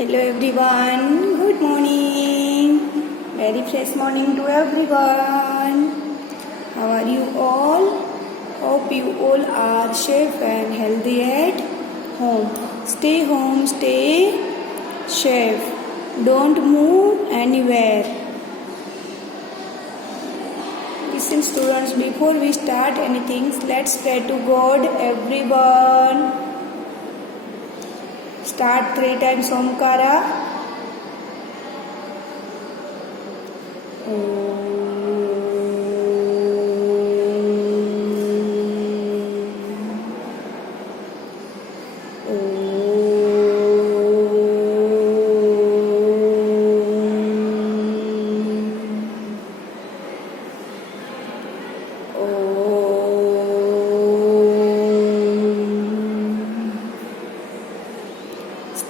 Hello everyone, good morning. Very fresh morning to everyone. How are you all? Hope you all are safe and healthy at home, stay safe. Don't move anywhere. Listen students, before we start anything, let's pray to God everyone. Start 3 times Omkara.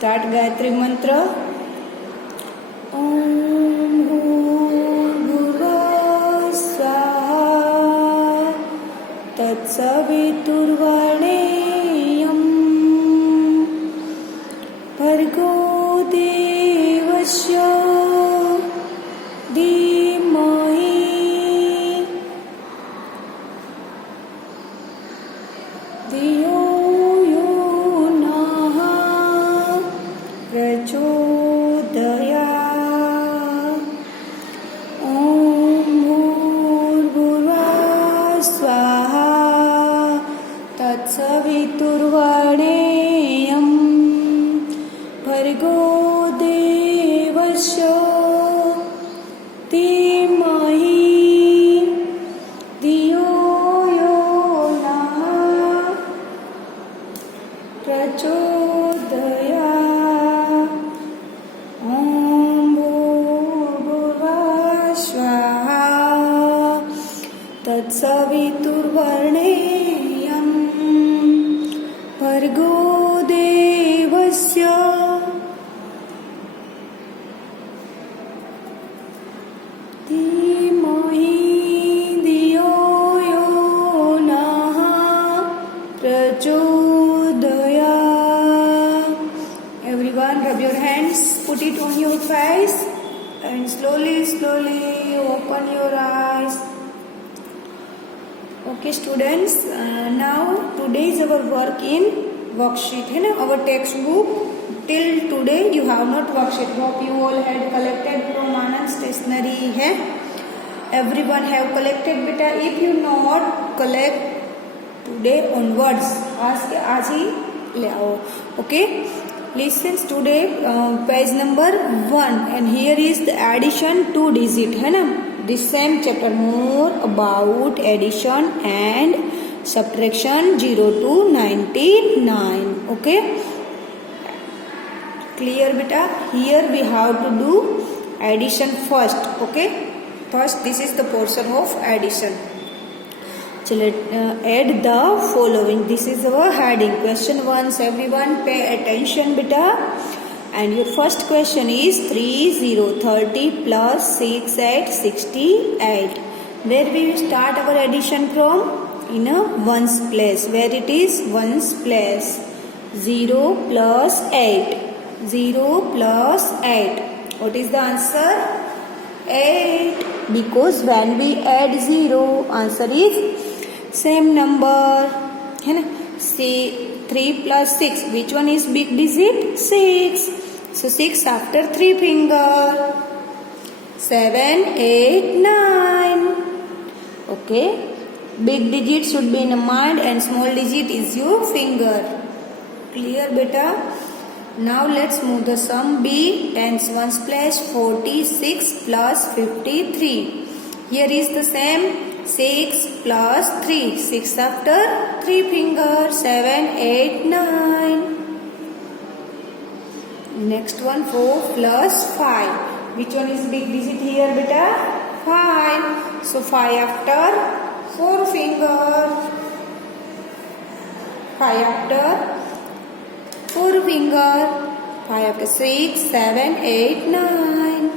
Start Gayatri Mantra. Om Bhurbhuvah Swaha Tatsaviturvarenyam Bhargo Devasya Dhimahi Dhiyo प्रचोदयात्। ॐ भूर्भुवः स्वाहा तत्सवितुर्वरेण्यं भर्गो देवस्य धीमहि धियो यो नः प्रचोदयात्। तत्सवितुर्वरेण्यं भर्गो देवस्य धीमहि धियो यो नः प्रचोदयात्. Everyone, rub your hands, put it on your face, and slowly open your eyes. Okay students, now today is our work in worksheet है ना, our textbook. Till today you have not worksheet. Hope you all had collected from Anand stationery है. Everyone have collected beta. If you not collect today onwards, आज ही ले आओ. Okay. Listen today page number 1 and here is the addition 2 digit है ना. This same chapter more about addition and subtraction 0 to 99. Okay, clear beta? Here we have to do addition first. Okay, first this is the portion of addition. So let add the following. This is our heading. Question 1. Everyone pay attention beta. And your first question is 3030 plus 68 68. Where we will start our addition from? In a ones place. Where it is ones place. 0 plus 8. 0 plus 8. What is the answer? 8. Because when we add 0, answer is same number. See, 3 plus 6. Which one is big digit? 6. So 6 after 3 finger. 7, 8, 9. Okay. Big digit should be in a mind and small digit is your finger. Clear beta? Now let's move the sum. B tens ones place 46 plus 53. Here is the same. 6 plus 3. 6 after 3 finger. 7, 8, 9. Next one 4 plus 5. Which one is big digit here beta? 5. So 5 after 4 finger. 5 after 4 finger. 5 after 6, 7, 8, 9.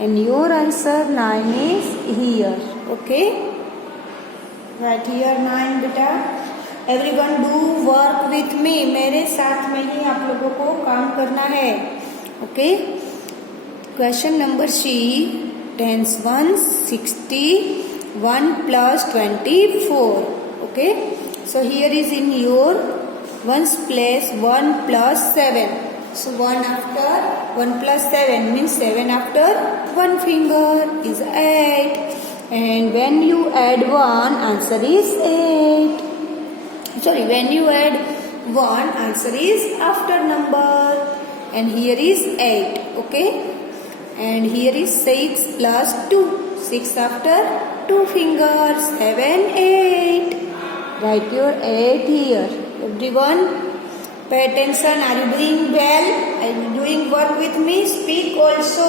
And your answer 9 is here. Okay. Right here 9 beta. Everyone do work with me. मेरे साथ में ही आप लोगों को काम करना है. Okay. Question number C. Tens 1, 60, 1 plus 24. Okay. So here is in your ones place 1 plus 7. So 1 after 1 plus 7 means 7 after 1 finger is 8. And when you add 1, answer is 8. Sorry, when you add 1, answer is after number. And here is 8. Okay. And here is 6 plus 2. 6 after 2 fingers. 7, 8. Write your 8 here. Everyone, pay attention. Are you doing well? Are you doing work with me? Speak also.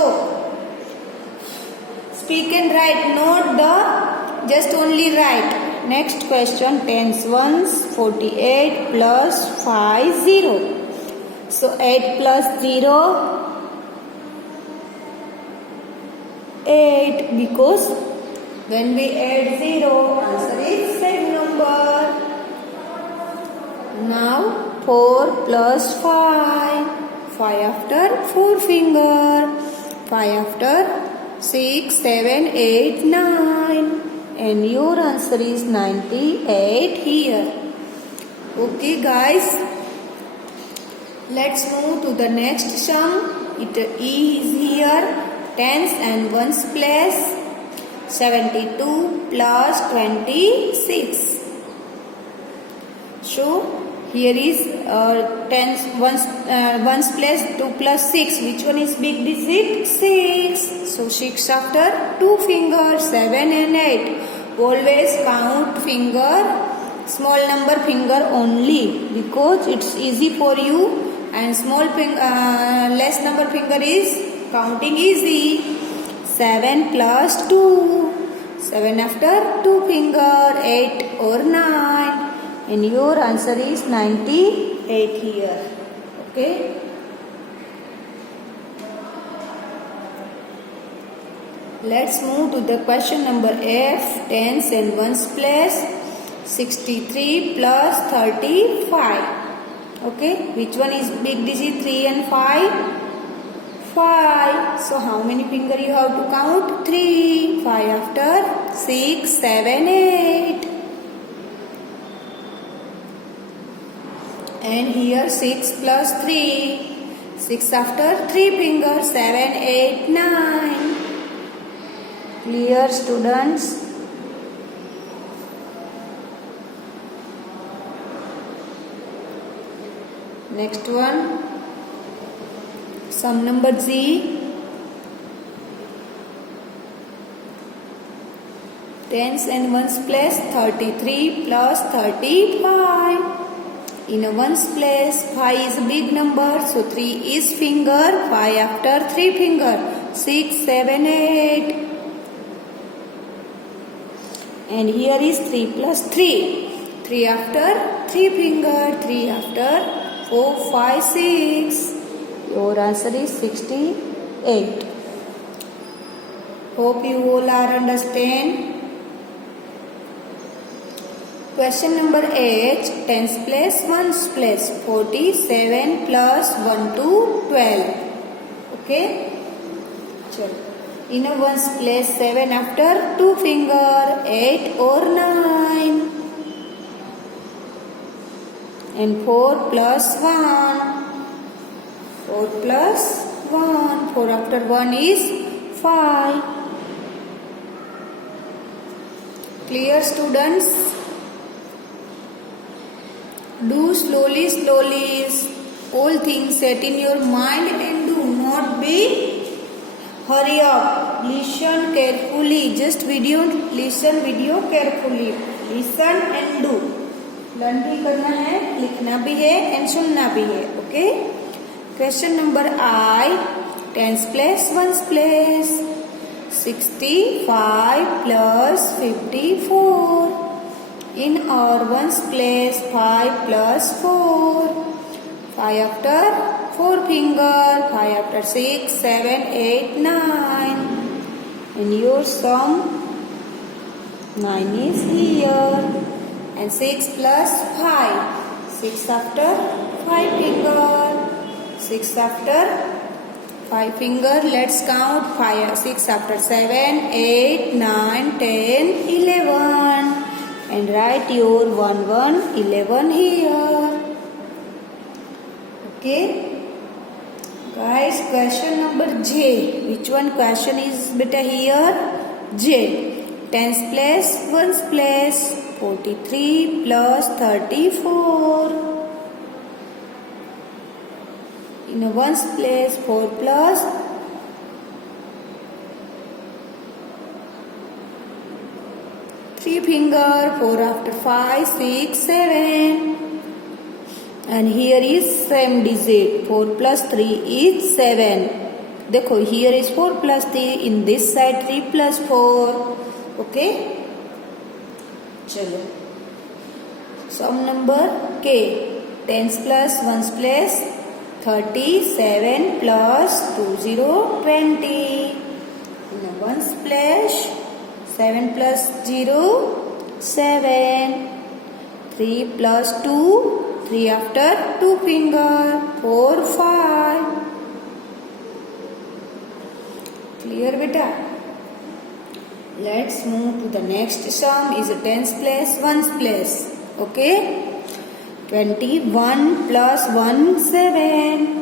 Speak and write. Not just only write. Next question. Tens ones 48 plus 5 0. So 8 plus 0. 8, because when we add 0, answer is same number. Now 4 plus 5. 5 after 4 finger. 5 after 6, 7, 8, 9. And your answer is 98 here. Okay guys. Let's move to the next sum. It is here. Tens and ones place 72 plus 26. So here is tens ones place 2 plus 6. Which one is big digit? 6. So 6 after 2 fingers. 7 and 8. Always count finger, small number finger only, because it's easy for you. And small less number finger is counting easy. 7 plus 2. 7 after 2 finger. 8 or 9. And your answer is 98 here. Okay. Let's move to the question number F. Tens and ones place 63 plus 35. Okay. Which one is big digit? 3 and 5? 5. So how many finger you have to count? 3. 5 after 6, 7, 8. And here 6 plus 3. 6 after 3 fingers. 7, 8, 9. Clear, students? Next one. Sum number Z. Tens and ones place 33 plus 35. In a ones place 5 is a big number, so 3 is finger. 5 after 3 finger. 6, 7, 8. And here is 3 plus 3. 3 after 3 finger. 3 after 4, 5, 6. Your answer is 68. Hope you all are understand. Question number H. Tens place ones place 47 plus 1 to 12. Okay. Chalo. In a ones place 7 after 2 finger. 8 or 9. And 4 plus 1. 4 plus 1. 4 after 1 is 5. Clear, students? Do slowly, slowly. All things set in your mind and do not be hurry up. Listen carefully. Just listen video carefully. Listen and do. Learn भी करना है, लिखना भी है and सुनना भी है. Okay. Question number I. Tens place ones place 65 plus 54. In our ones place 5 plus 4. 5 after 4 finger. 5 after 6, 7, 8, 9. And your sum 9 is here. And 6 plus 5. 6 after 5 finger. 6 after 5 finger. Let's count 5, 6 after 7, 8, 9, 10, 11. And write your 1, 1, 11 here. Okay. Guys, question number J. Which one question is beta here? J. Tens place, ones place. 43 plus 34. In a ones place, 4 plus 3 finger, 4 after 5, 6, 7. And here is same digit. 4 plus 3 is 7. देखो here is 4 plus 3. In this side 3 plus 4. Okay. चलो. Sum number K. Tens plus ones place. 37 plus 20, 20. In a ones place. 7 plus 0, 7. 3 plus 2. 3 after 2 finger, 4, 5. Clear beta? Let's move to the next sum. Is a tens place, ones place. Okay. 21 plus 1, 7.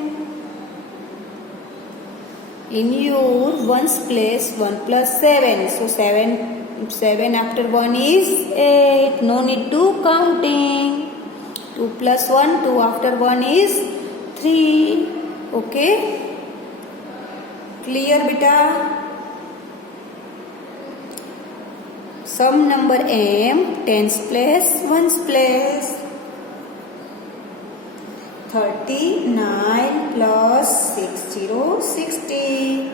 In your ones place, 1 plus 7. So 7 after 1 is 8. No need to counting. 2 plus 1, 2 after 1 is 3. Okay. Clear beta? Sum number M. Tens place, ones place. 39 plus 60, 60.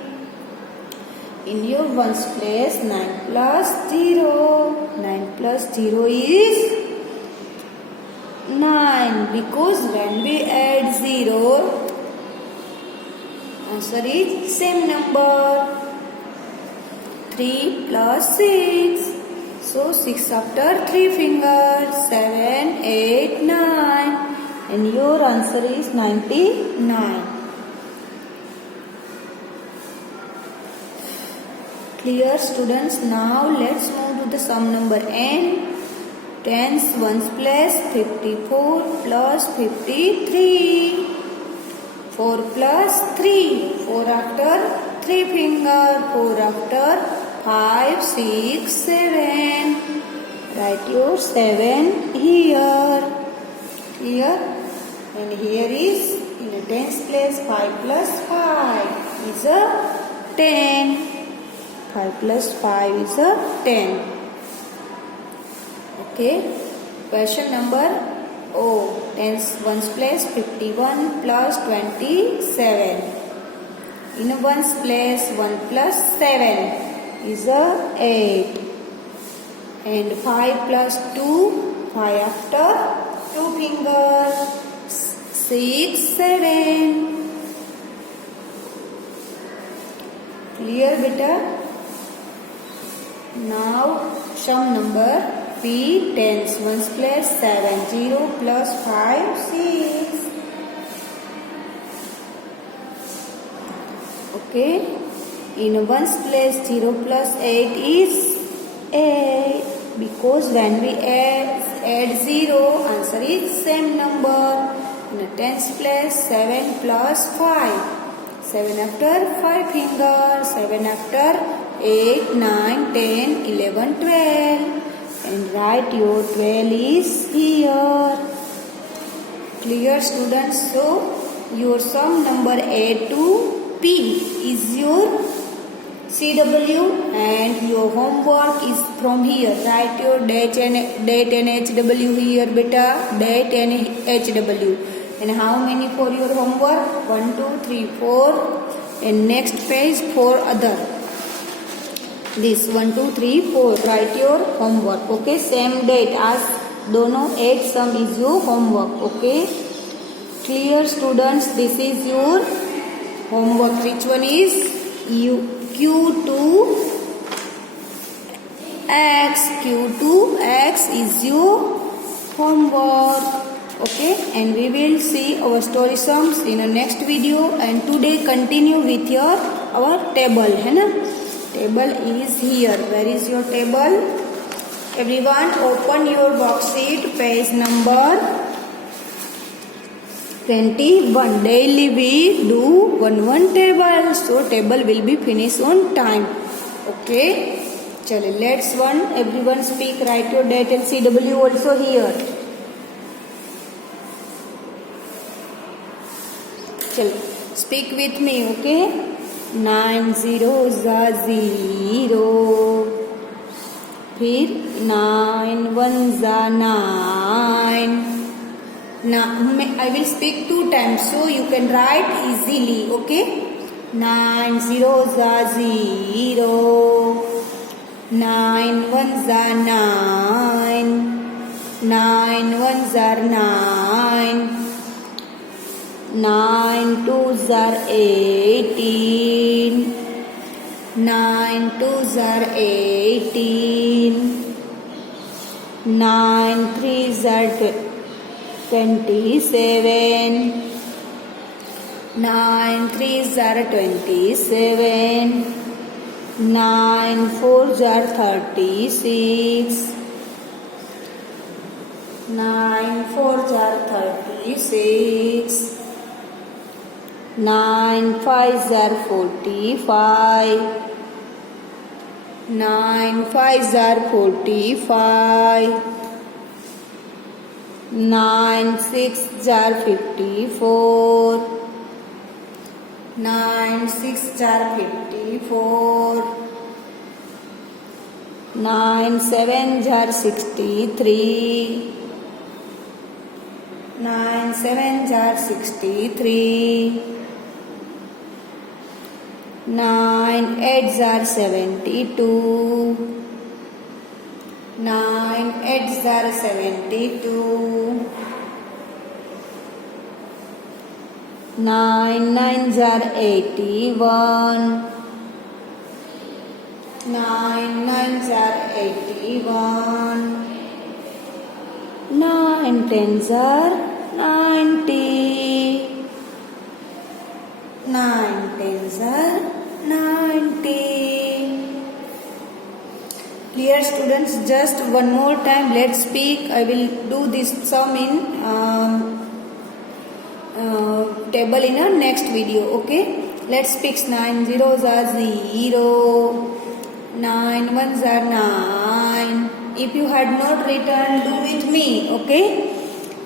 In your ones place, 9 plus 0. 9 plus 0 is 9. Because when we add 0, answer is same number. 3 plus 6. So 6 after 3 fingers. 7, 8, 9. And your answer is 99. Clear students? Now let's move to the sum number N. Tens ones place, 54 plus 53. 4 plus 3. 4 after 3 finger. 4 after 5, 6, 7. Write your 7 here. Here. And here is in a tens place, 5 plus 5 is a 10. 5 plus 5 is a 10. Okay. Question number O. Tens ones place, 51 plus 27. In a ones place, 1 plus 7 is a 8. And 5 plus 2, 5 after 2 fingers. 6, 7. Clear beta? Now sum number P. Tens ones place, 7, 0 plus 5, 6. Okay. In ones place, 0 plus 8 is 8. Because when we add 0, answer is same number. In a tens place, 7 plus 5. 7 after 5 fingers. 7 after 8, 9, 10, 11, 12. And write your 12 is here. Clear students? So, your sum number A to P is your CW and your homework is from here. Write your date and HW here beta. Date and HW. And how many for your homework? 1, 2, 3, 4. And next page 4 other. This 1, 2, 3, 4. Write your homework. Okay. Same date as dono 8 sum is your homework. Okay. Clear students? This is your homework. Which one is Q2X? Q2X is your homework. Okay, and we will see our story sums in a next video. And today continue with your our table, है ना? Table is here. Where is your table? Everyone, open your worksheet, page number 21. Daily we do one table, so table will be finished on time. Okay, chale, let's one. Everyone speak. Write your date and CW also here. चलो, speak with me, okay? 9 zeros are 0. फिर 9 ones are 9. Now I will speak 2 times, so you can write easily, okay? 9 zeros are 0. 9 ones are 9. 9 ones are 9. 9 twos are 18. 9 twos are 18. 9 threes are 27. 9 threes are 27. 9 fours are 36. 9 fours are 36. 9 fives are 45. 9 fives are 45. 9 sixes are 54. 9 sixes are 54. 9 sevens are 63. 9 sevens are 63. 9 eights are 72. 9 eights are 72. 9 nines are 81. 9 nines are 81. 9 tens are 90. 9 tens are 90. Clear, students? Just one more time, let's speak. I will do this sum in table in a next video, okay? Let's speak. 9 zeros are 0. 9 ones are 9. If you had not written, do with me, okay?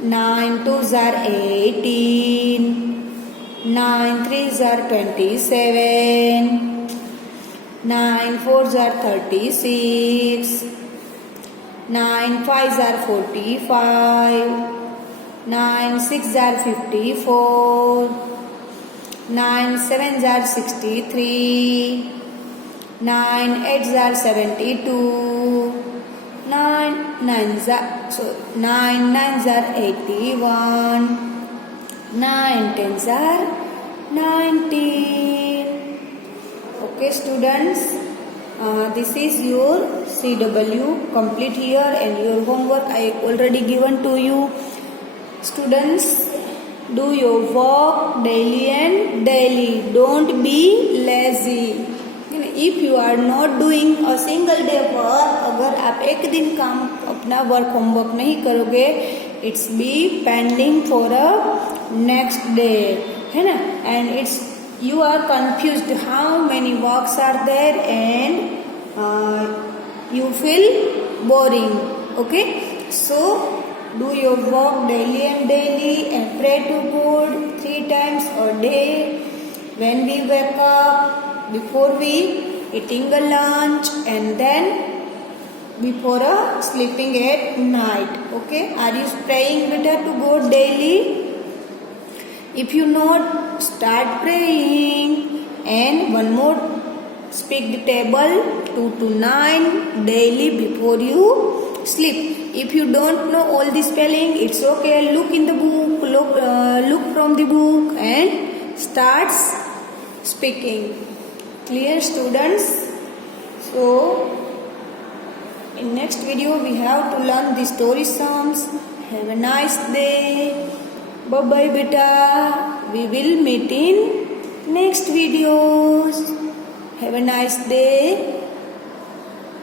9 twos are 18. 9 threes are 27. 9 fours are 36. 9 fives are 45. 9 sixes are 54. 9 sevens are 63. 9 eights are 72. 9 nines are 81. 9 tens are 19. Okay, students, this is your CW complete here, and your homework I already given to you. Students, do your work daily and daily. Don't be lazy. If you are not doing a single day work, अगर आप एक दिन काम अपना work homework नहीं करोगे, it's be pending for a next day, है ना? And it's you are confused how many works are there, and you feel boring. Okay, so do your work daily and daily, and pray to God 3 times a day when we wake up, before we eating a lunch, and then before sleeping at night. Okay, are you praying better to God daily? If you not, start praying. And one more, speak the table 2 to 9 daily before you sleep. If you don't know all the spelling, it's okay. Look in the book, look from the book, and start speaking. Clear, students? So in next video we have to learn the story sums Have a nice day. Bye bye beta. We will meet in next videos. Have a nice day.